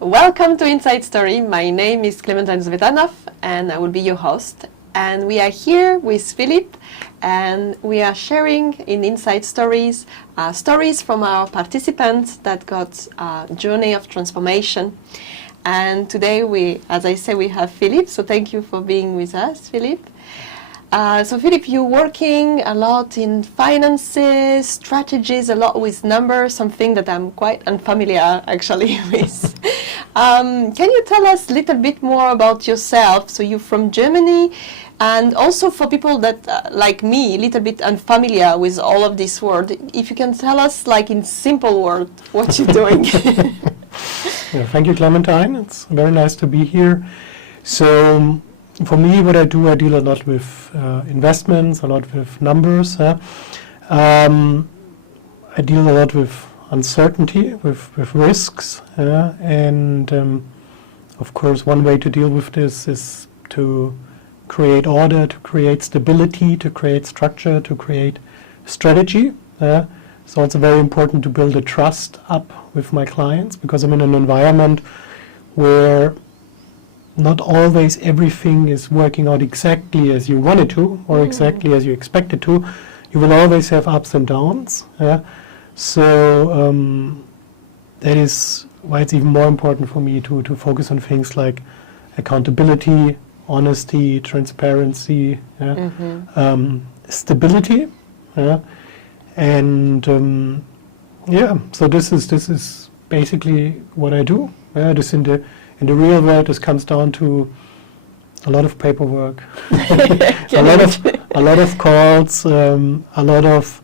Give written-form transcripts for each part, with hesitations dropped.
Welcome to Inside Story. My name is Clementine Zvetanov and I will be your host. And we are here with Philipp and we are sharing in Inside Stories stories from our participants that got a journey of transformation. And today we, as I say, we have Philipp. So thank you for being with us, Philipp. So Philipp, you're working a lot in finances, strategies, a lot with numbers, something that I'm quite unfamiliar actually with. Can you tell us a little bit more about yourself? So you're from Germany, and also for people that, like me, a little bit unfamiliar with all of this world, if you can tell us, like in simple words, what you're doing. Yeah, thank you, Clementine. It's very nice to be here. So, for me, what I do, I deal a lot with investments, a lot with numbers. I deal a lot with uncertainty, with risks. And of course, one way to deal with this is to create order, to create stability, to create structure, to create strategy. It's also very important to build a trust up with my clients, because I'm in an environment where not always everything is working out exactly as you want it to, or exactly as you expect it to. You will always have ups and downs. So that is why it's even more important for me to focus on things like accountability, honesty, transparency, stability, and so this is basically what I do. This in the real world, this comes down to a lot of paperwork, a lot of calls, a lot of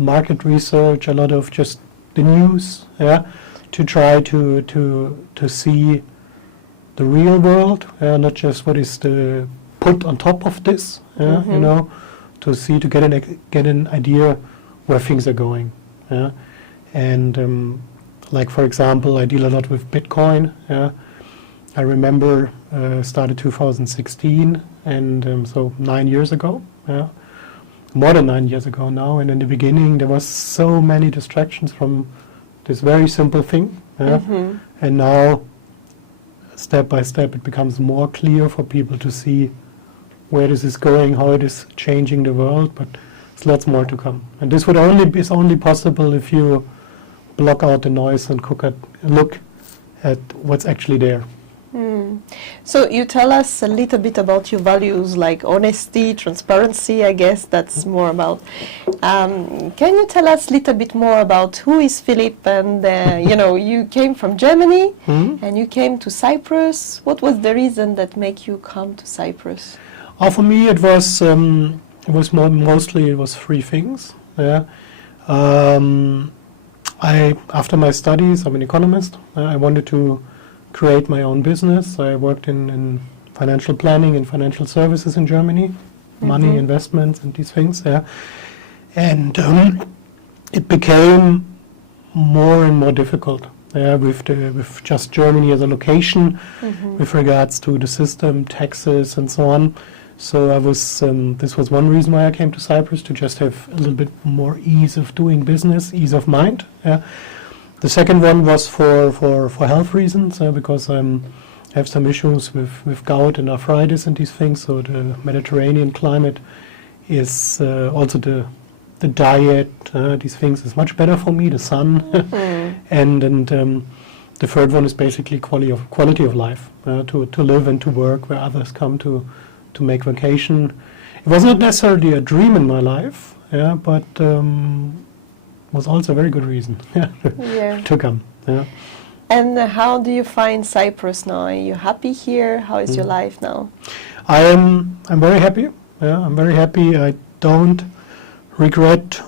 market research, a lot of just the news, to try to see the real world, not just what is put on top of this, to get an idea where things are going, and like for example, I deal a lot with Bitcoin. I remember started 2016, and so 9 years ago, more than 9 years ago now. And in the beginning, there was so many distractions from this very simple thing, and now, step by step, it becomes more clear for people to see where this is going, how it is changing the world. But there's lots more to come, and this is only possible if you block out the noise and look at what's actually there. So you tell us a little bit about your values, like honesty, transparency. I guess that's more about. Can you tell us a little bit more about who is Philipp? And you came from Germany and you came to Cyprus. What was the reason that made you come to Cyprus? For me, it was mostly three things. After my studies, I'm an economist. I wanted to create my own business. I worked in financial planning and financial services in Germany, money, investments, and these things. And it became more and more difficult with just Germany as a location, with regards to the system, taxes, and so on. So I was. This was one reason why I came to Cyprus, to just have a little bit more ease of doing business, ease of mind. The second one was for health reasons, because I have some issues with gout and arthritis and these things. So the Mediterranean climate is also the diet, these things is much better for me. The sun, and the third one is basically quality of life, to live and to work where others come to make vacation. It was not necessarily a dream in my life, but was also a very good reason to come. And how do you find Cyprus now? Are you happy here? How is your life now? I'm very happy. I'm very happy. I don't regret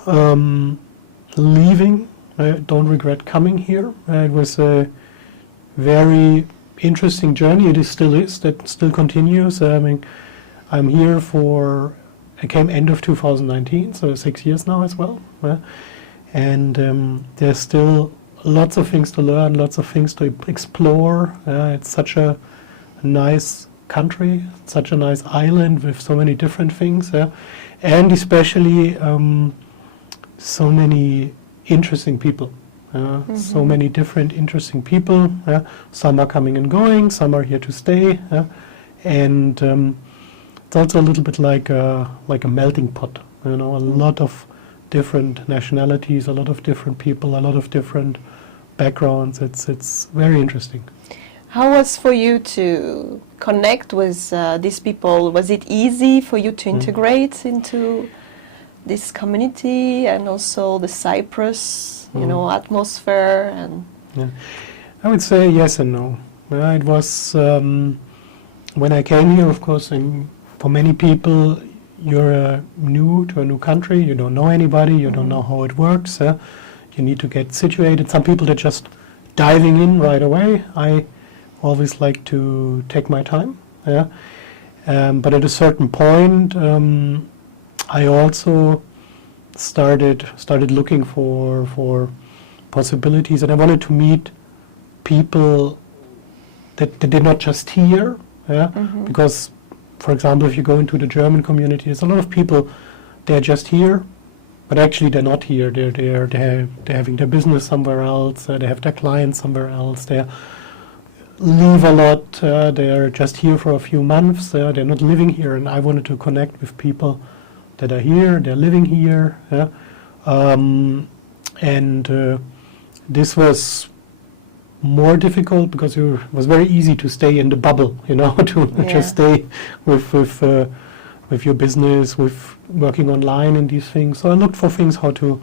leaving. I don't regret coming here. It was a very interesting journey. It still is. That still continues. I'm here I came end of 2019, so 6 years now as well. And there's still lots of things to learn, lots of things to explore. It's such a nice country, such a nice island with so many different things, and especially so many interesting people. So many different interesting people. Some are coming and going, some are here to stay. And it's also a little bit like a melting pot. A lot of different nationalities, a lot of different people, a lot of different backgrounds. It's very interesting. How was for you to connect with these people? Was it easy for you to integrate into this community and also the Cyprus, atmosphere? And I would say yes and no. It was when I came here, of course, for many people, you're new to a new country, you don't know anybody, you don't know how it works. You need to get situated. Some people are just diving in right away. I always like to take my time. But at a certain point, I also started looking for possibilities, and I wanted to meet people that did not just hear. Because, for example, if you go into the German community, there's a lot of people, they're just here, but actually they're not here. They're having their business somewhere else, they have their clients somewhere else, they leave a lot, they're just here for a few months, they're not living here, and I wanted to connect with people that are here, they're living here. This was more difficult because it was very easy to stay in the bubble, to just stay with your business, with working online and these things. So I looked for things how to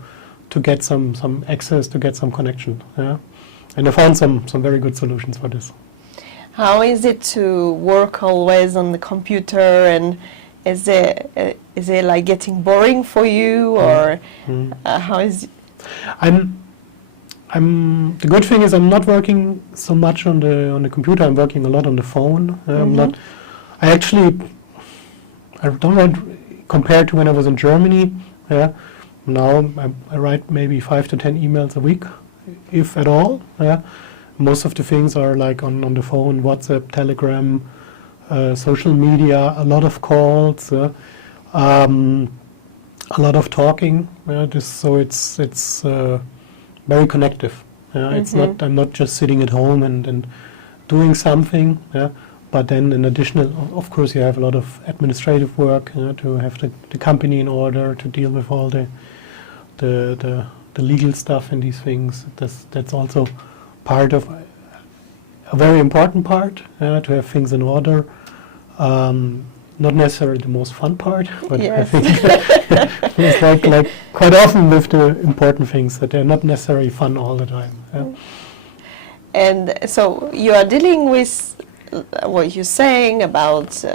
get some access, to get some connection. And I found some very good solutions for this. How is it to work always on the computer, and is it like getting boring for you, or how is it? The good thing is I'm not working so much on the computer. I'm working a lot on the phone. I don't want compared to when I was in Germany. Now I write maybe 5 to 10 emails a week, if at all. Most of the things are like on the phone, WhatsApp, Telegram, social media, a lot of calls, a lot of talking. So it's very connective. It's not. I'm not just sitting at home and doing something. But then, in additional, of course, you have a lot of administrative work to have the company in order, to deal with all the legal stuff and these things. That's also part of a very important part, to have things in order. Not necessarily the most fun part, but I think it's like quite often with the important things that they're not necessarily fun all the time. And so you are dealing with what you're saying about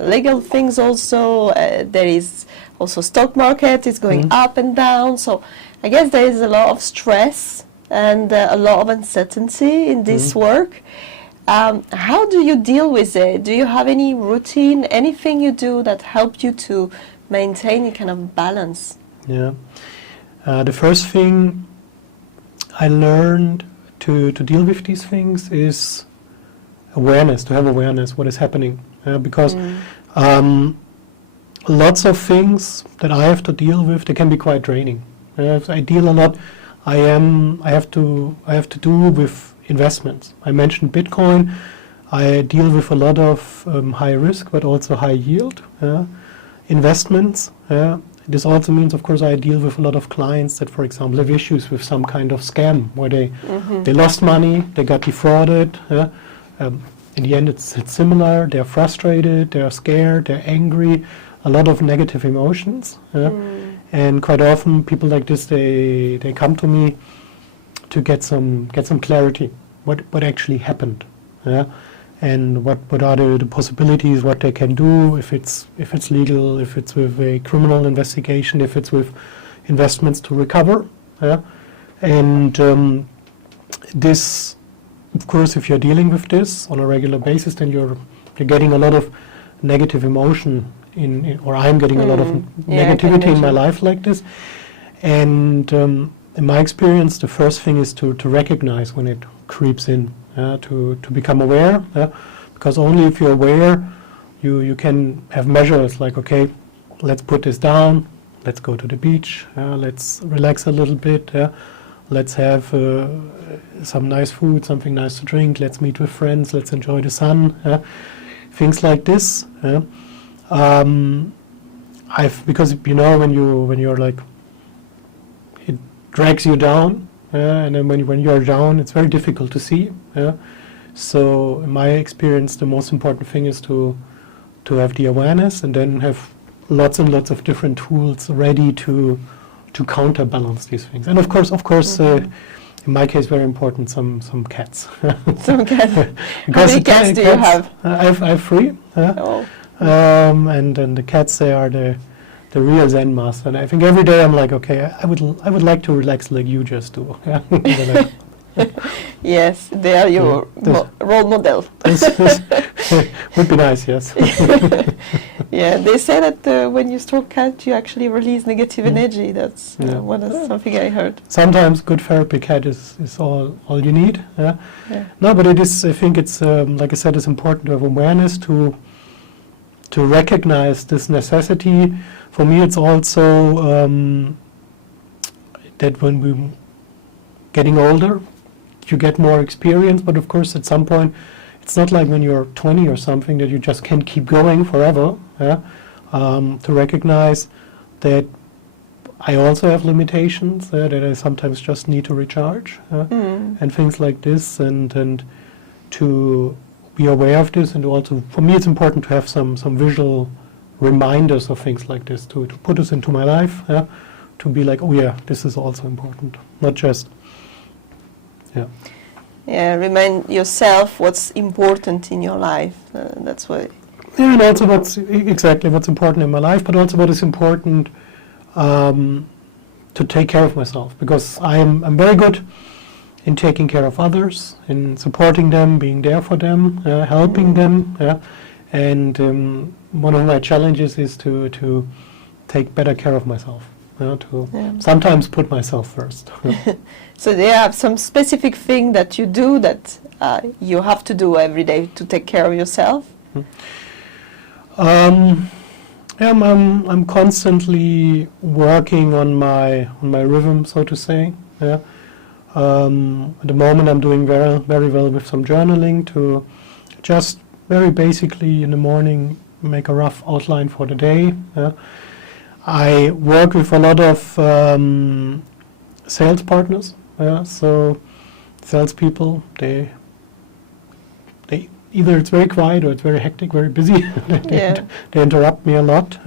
legal things also. There is also stock market is going up and down. So I guess there is a lot of stress and a lot of uncertainty in this work. How do you deal with it? Do you have any routine, anything you do that helped you to maintain a kind of balance? The first thing I learned to deal with these things is awareness, to have awareness what is happening. Because lots of things that I have to deal with, they can be quite draining. I deal a lot. I have to do with investments. I mentioned Bitcoin. I deal with a lot of high risk, but also high yield investments. This also means, of course, I deal with a lot of clients that, for example, have issues with some kind of scam where they lost money, they got defrauded. In the end, it's similar. They're frustrated, they're scared, they're angry, a lot of negative emotions. And quite often, people like this, they come to me to get some clarity, what actually happened, and what are the possibilities, what they can do, if it's legal, if it's with a criminal investigation, if it's with investments to recover, and this, of course, if you're dealing with this on a regular basis, then you're getting a lot of negative emotion or I'm getting a lot of negativity in my life like this, and in my experience, the first thing is to recognize when it creeps in, to become aware, because only if you're aware, you can have measures like, okay, let's put this down, let's go to the beach, let's relax a little bit, let's have some nice food, something nice to drink, let's meet with friends, let's enjoy the sun, things like this. Because when you're like, it drags you down, and then when you're down, it's very difficult to see. So in my experience, the most important thing is to have the awareness, and then have lots and lots of different tools ready to counterbalance these things. And of course, in my case, very important, some cats. Some cats. How many cats do you have? I have 3. And the cats, they are the real Zen master. And I think every day I'm like, okay, I would like to relax like you just do. Yes, they are your role model. Would be nice, yes. Yeah, they say that when you stroke cat, you actually release negative energy. That's something I heard. Sometimes good therapy cat is all you need. No, but it is. I think it's like I said, it's important to have awareness to recognize this necessity. For me, it's also that when we're getting older, you get more experience, but of course at some point it's not like when you're 20 or something that you just can't keep going forever. To recognize that I also have limitations, that I sometimes just need to recharge and things like this, and to be aware of this, and also for me it's important to have some visual reminders of things like this, to put this into my life, to be like, oh yeah, this is also important, not just remind yourself what's important in your life. That's why. Yeah, and also what's important in my life, but also what is important to take care of myself, because I'm very good in taking care of others, in supporting them, being there for them, helping them, and one of my challenges is to take better care of myself. Sometimes put myself first. So there are some specific thing that you do that you have to do every day to take care of yourself? I'm constantly working on my rhythm, so to say. At the moment I'm doing very well with some journaling, to just very basically in the morning make a rough outline for the day. I work with a lot of sales partners, so salespeople, they either it's very quiet or it's very hectic, very busy. They interrupt me a lot.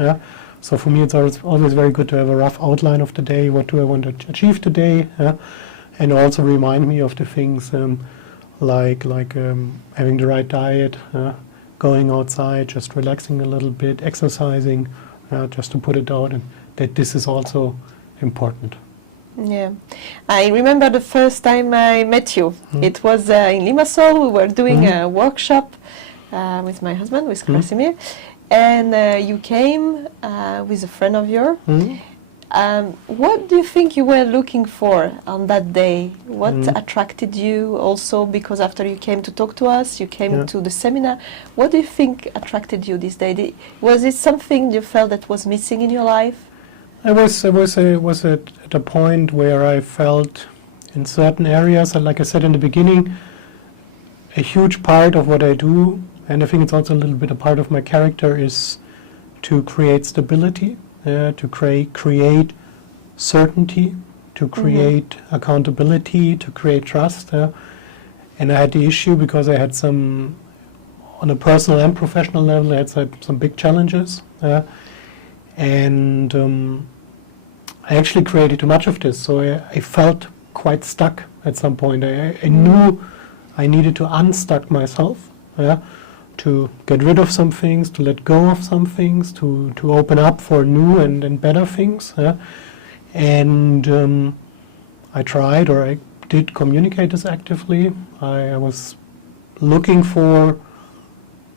So for me it's always very good to have a rough outline of the day, what do I want to achieve today, and also remind me of the things like having the right diet, going outside, just relaxing a little bit, exercising, just to put it out, and that this is also important. Yeah, I remember the first time I met you. It was in Limassol. We were doing a workshop with my husband, with Krasimir, and you came with a friend of yours. What do you think you were looking for on that day? What attracted you also? Because after you came to talk to us, you came to the seminar. What do you think attracted you this day? Was it something you felt that was missing in your life? I was at a point where I felt in certain areas, and like I said in the beginning, a huge part of what I do, and I think it's also a little bit a part of my character, is to create stability, to create certainty, to create accountability, to create trust. And I had the issue because I had some, on a personal and professional level, I had some big challenges. And I actually created too much of this, so I felt quite stuck at some point. I knew I needed to unstuck myself, to get rid of some things, to let go of some things, to open up for new and better things. And I tried, or I did communicate this actively. I was looking for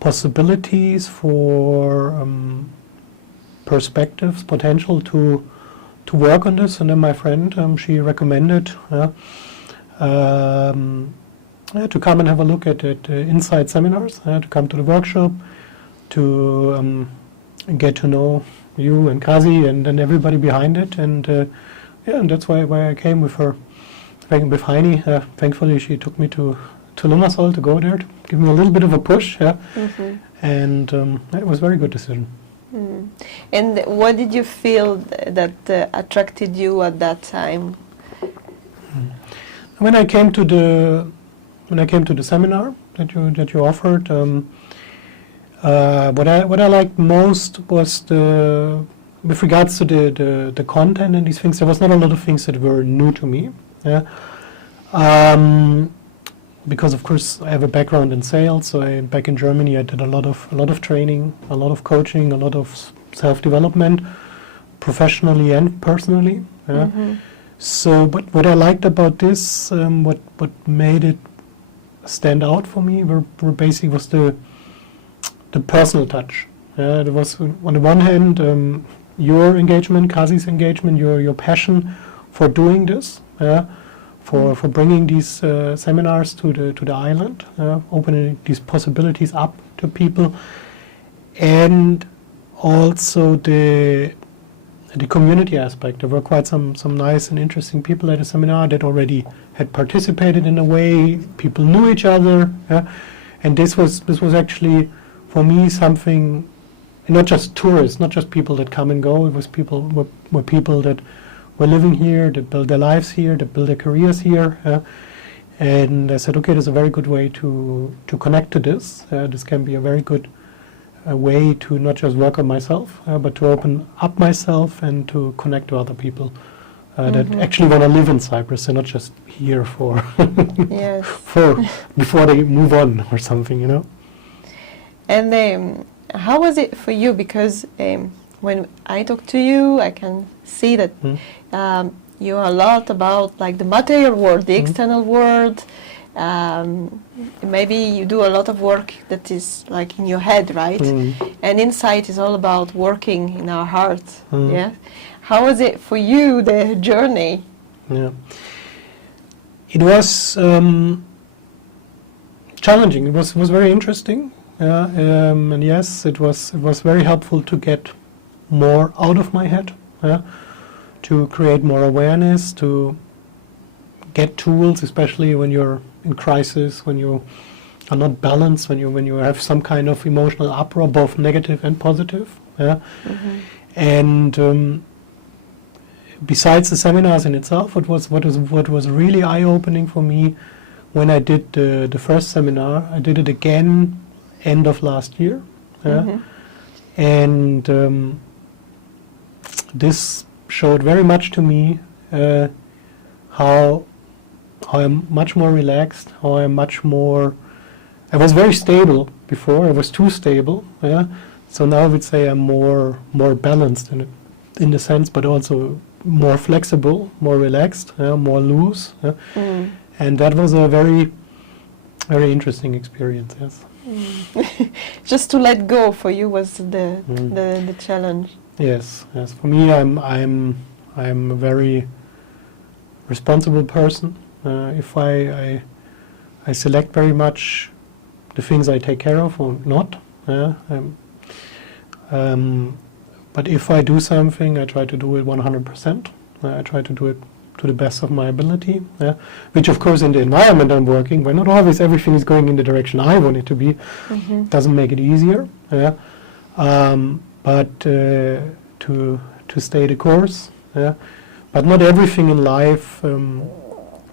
possibilities, for perspectives, potential to work on this, and then my friend, she recommended to come and have a look at Insight seminars, to come to the workshop, to get to know you and Kazi and everybody behind it, and and that's why I came with her. with Heini, thankfully she took me to Limassol to go there, to give me a little bit of a push, and it was a very good decision. And what did you feel that attracted you at that time? When I came to the seminar that you offered, what I liked most was with regards to the content and these things. There was not a lot of things that were new to me. Because of course I have a background in sales, so back in Germany I did a lot of training, a lot of coaching, a lot of self-development, professionally and personally. So, but what I liked about this, what made it stand out for me, were basically was the personal touch. There was on the one hand your engagement, Kazi's engagement, your passion for doing this. For bringing these seminars to the island, opening these possibilities up to people, and also the community aspect. There were quite some nice and interesting people at the seminar that already had participated in a way. People knew each other, and this was actually for me something. Not just tourists, not just people that come and go. It was people that were living here, that build their lives here, that build their careers here, and I said, okay, there's a very good way to connect to this. This can be a very good way to not just work on myself, but to open up myself and to connect to other people that actually want to live in Cyprus and not just here for before they move on or something, you know. And how was it for you? Because when I talk to you, I can see that you are a lot about like the material world, the external world. Maybe you do a lot of work that is like in your head, right? And insight is all about working in our heart. Yeah. How was it for you, the journey? Yeah. It was challenging. It was very interesting. And yes, it was very helpful to get more out of my head, to create more awareness, to get tools, especially when you're in crisis, when you are not balanced, when you have some kind of emotional uproar, both negative and positive. And besides the seminars in itself, what was really eye-opening for me when I did the first seminar, I did it again end of last year, and this showed very much to me how I'm much more relaxed, how I'm much more. I was very stable before. I was too stable. So now I would say I'm more balanced in the sense, but also more flexible, more relaxed, more loose. And that was a very, very interesting experience. Yes. Just to let go for you was the challenge. Yes. For me, I'm a very responsible person. If I select very much the things I take care of or not. But if I do something, I try to do it 100%. I try to do it to the best of my ability, which of course in the environment I'm working, where not always everything is going in the direction I want it to be, doesn't make it easier. But to stay the course. But not everything in life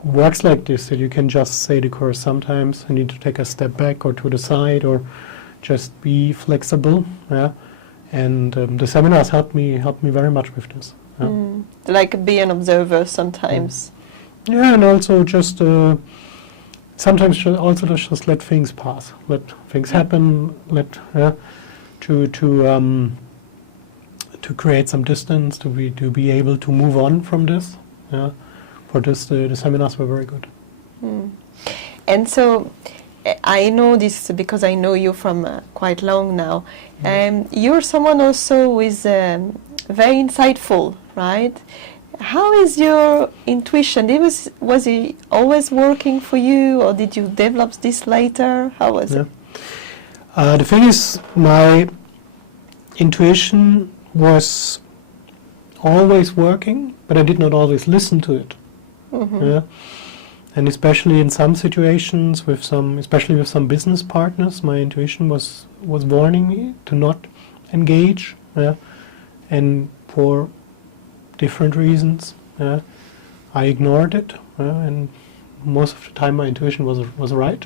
works like this, that you can just stay the course. Sometimes you need to take a step back or to the side or just be flexible. And the seminars helped me very much with this. Like be an observer sometimes. Yeah, and also just sometimes just let things pass, let things happen, to create some distance, to be able to move on from this. For this, the seminars were very good. And so, I know this because I know you from quite long now. You're someone also who is very insightful, right? How is your intuition? Was it always working for you, or did you develop this later? How was it? The thing is, my intuition was always working, but I did not always listen to it. And especially in some situations, especially with some business partners, my intuition was warning me to not engage, and for different reasons, I ignored it, and most of the time my intuition was right.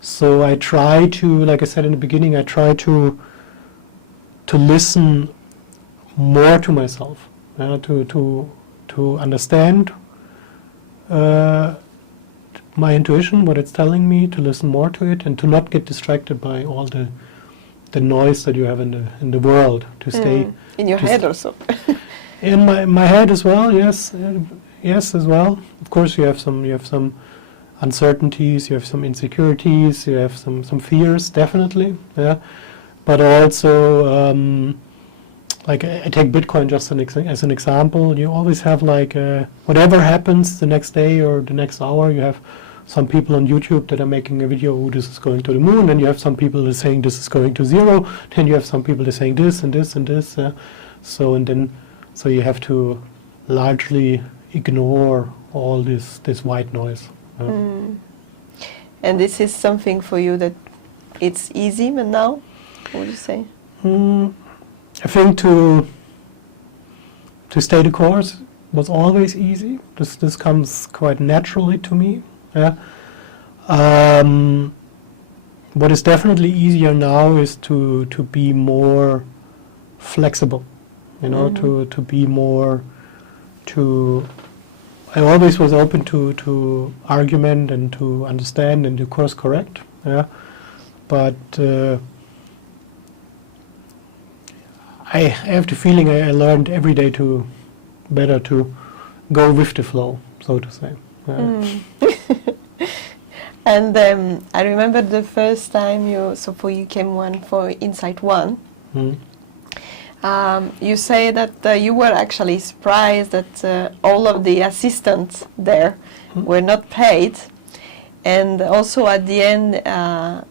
So I try to, like I said in the beginning, I try to listen more to myself, to understand my intuition, what it's telling me, to listen more to it, and to not get distracted by all the noise that you have in the world. To stay in your head also. In my head as well, yes, yes as well. Of course, you have some uncertainties, you have some insecurities, you have some fears, definitely. Yeah, but also. Like I take Bitcoin just as an example. You always have like whatever happens the next day or the next hour, you have some people on YouTube that are making a video, oh, this is going to the moon, and you have some people that are saying this is going to zero, then you have some people that are saying this and this and this. So you have to largely ignore all this white noise. And this is something for you that it's easy, but now, what would you say? I think to stay the course was always easy. This comes quite naturally to me. Yeah. What is definitely easier now is to be more flexible. To be more I always was open to argument and to understand and to course correct. Yeah. But I have the feeling I learned every day to go with the flow, so to say. And I remember the first time you came for Insight One. You say that you were actually surprised that all of the assistants there were not paid, and also at the end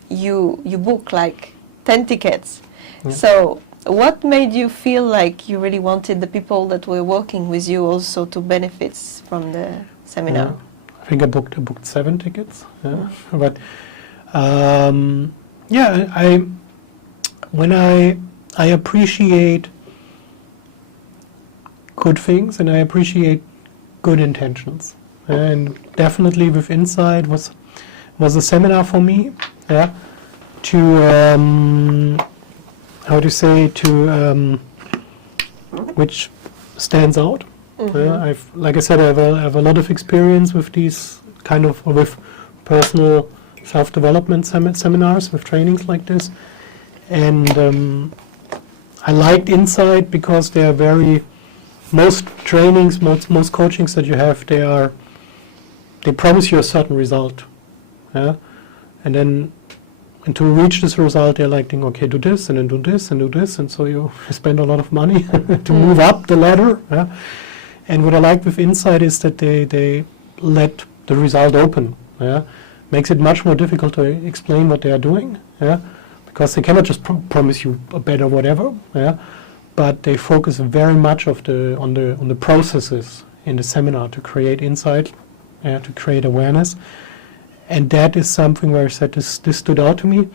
you booked like 10 tickets. So. What made you feel like you really wanted the people that were working with you also to benefit from the seminar? I think I booked 7 tickets. But when I appreciate good things and I appreciate good intentions, and definitely with Insight was a seminar for me. Yeah, to how to say, which stands out. Like I said, I have a lot of experience with these with personal self-development seminars, with trainings like this, and I liked Insight because they are most trainings, most coachings that you have, they promise you a certain result, and to reach this result, they're like, okay, do this, and then do this, and do this, and so you spend a lot of money to move up the ladder. And what I like with Insight is that they let the result open. Makes it much more difficult to explain what they are doing. Because they cannot just promise you a better whatever. But they focus very much on the processes in the seminar to create insight, to create awareness. And that is something where I said this stood out to me,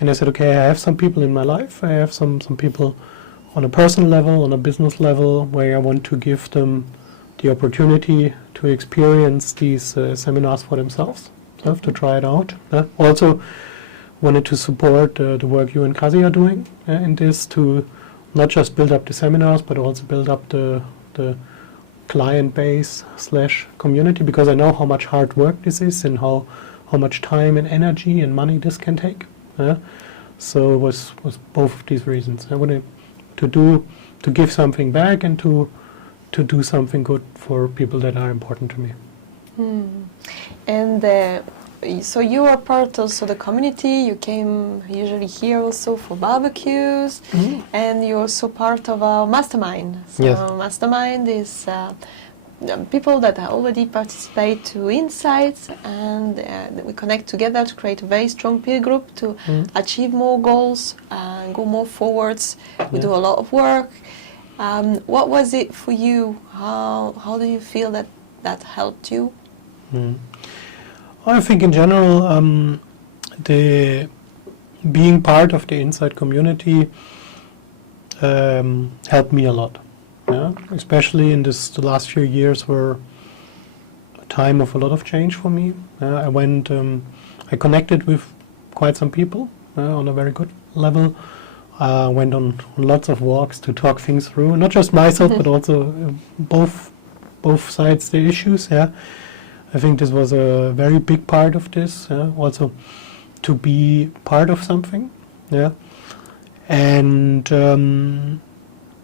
and I said, okay, I have some people in my life. I have some people on a personal level, on a business level, where I want to give them the opportunity to experience these seminars for themselves, to try it out. Also, wanted to support the work you and Kazi are doing in this, to not just build up the seminars, but also build up the client base / community, because I know how much hard work this is and how much time and energy and money this can take. So it was both of these reasons. I wanted to give something back and to do something good for people that are important to me. And so you are part also the community. You came usually here also for barbecues, and you're also part of our mastermind. So yes. Mastermind is people that already participate to Insights, and we connect together to create a very strong peer group to achieve more goals and go more forwards. We do a lot of work. What was it for you? How do you feel that helped you? Mm. I think in general, the being part of the Insight community helped me a lot. Yeah? Especially in the last few years were a time of a lot of change for me. I connected with quite some people on a very good level. Went on lots of walks to talk things through, not just myself, but also both sides the issues. Yeah, I think this was a very big part of this. Also, to be part of something. Yeah, and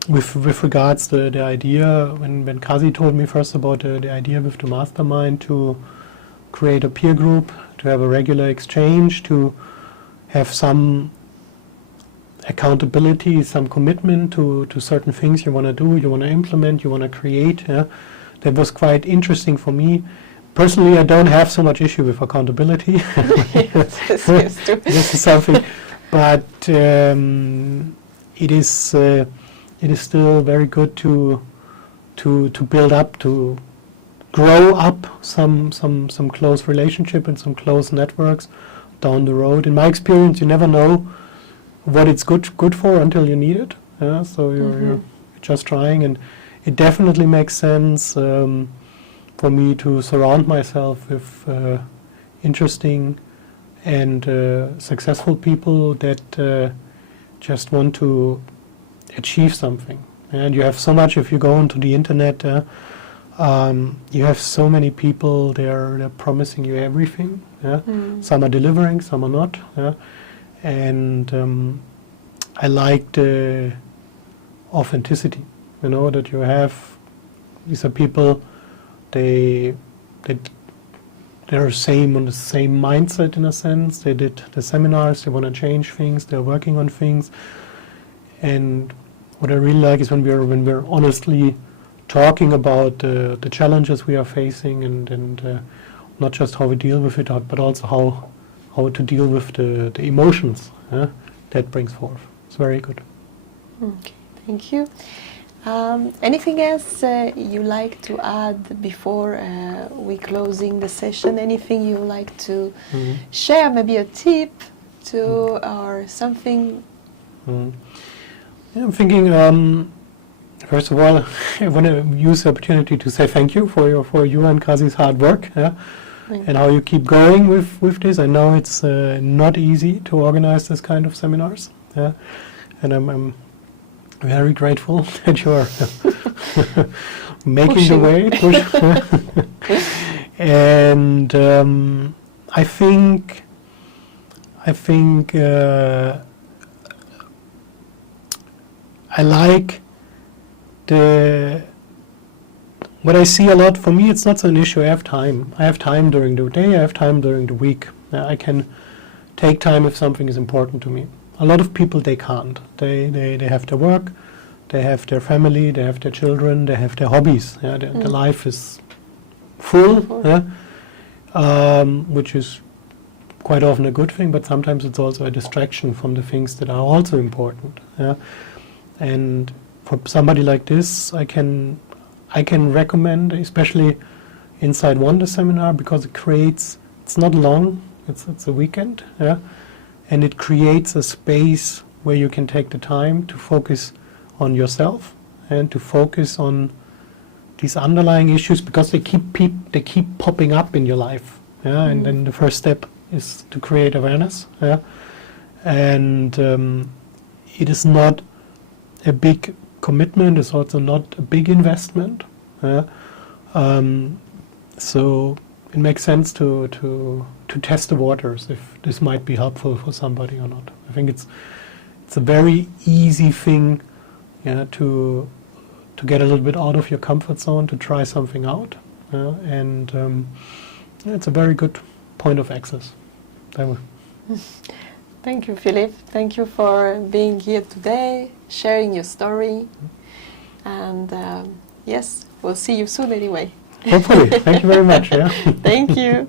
with regards to the idea, when Kazi told me first about the idea with the mastermind to create a peer group, to have a regular exchange, to have some accountability, some commitment to certain things you want to do, you want to implement, you want to create. Yeah? That was quite interesting for me. Personally, I don't have so much issue with accountability. Yes, this is something, but it is still very good to build up, to grow up some close relationship and some close networks down the road. In my experience, you never know what it's good for until you need it. Yeah? So you're just trying, and it definitely makes sense for me to surround myself with interesting and successful people that just want to achieve something. And you have so much, if you go onto the internet, you have so many people, they're promising you everything. Yeah? Some are delivering, some are not. Yeah? And I like the authenticity, that you have. These are people, they're on the same mindset in a sense. They did the seminars, they want to change things, they're working on things. And what I really like is when we're honestly talking about the challenges we are facing and not just how we deal with it, but also how to deal with the emotions that brings forth. It's very good. Okay, thank you. Anything else you like to add before we closing the session? Anything you like to share? Maybe a tip or something? Yeah, I'm thinking. First of all, I want to use the opportunity to say thank you for you and Kazi's hard work. Yeah? And how you keep going with this. I know it's not easy to organize this kind of seminars, and I'm very grateful that you are making the way. And I think I like what I see a lot. For me, it's not an issue. I have time. I have time during the day. I have time during the week. I can take time if something is important to me. A lot of people, they can't. They have their work, they have their family, they have their children, they have their hobbies. Yeah? Their life is full, which is quite often a good thing, but sometimes it's also a distraction from the things that are also important. Yeah? And for somebody like this, I can recommend, especially Inside Wonder seminar, because it's not long, it's a weekend, and it creates a space where you can take the time to focus on yourself and to focus on these underlying issues, because they keep popping up in your life, and then the first step is to create awareness, and it is not a big commitment, is also not a big investment. So it makes sense to test the waters if this might be helpful for somebody or not. I think it's a very easy thing, to get a little bit out of your comfort zone, to try something out, and it's a very good point of access. Thank you, Philipp. Thank you for being here today, sharing your story. And yes, we'll see you soon anyway. Hopefully. Thank you very much. Yeah. Thank you.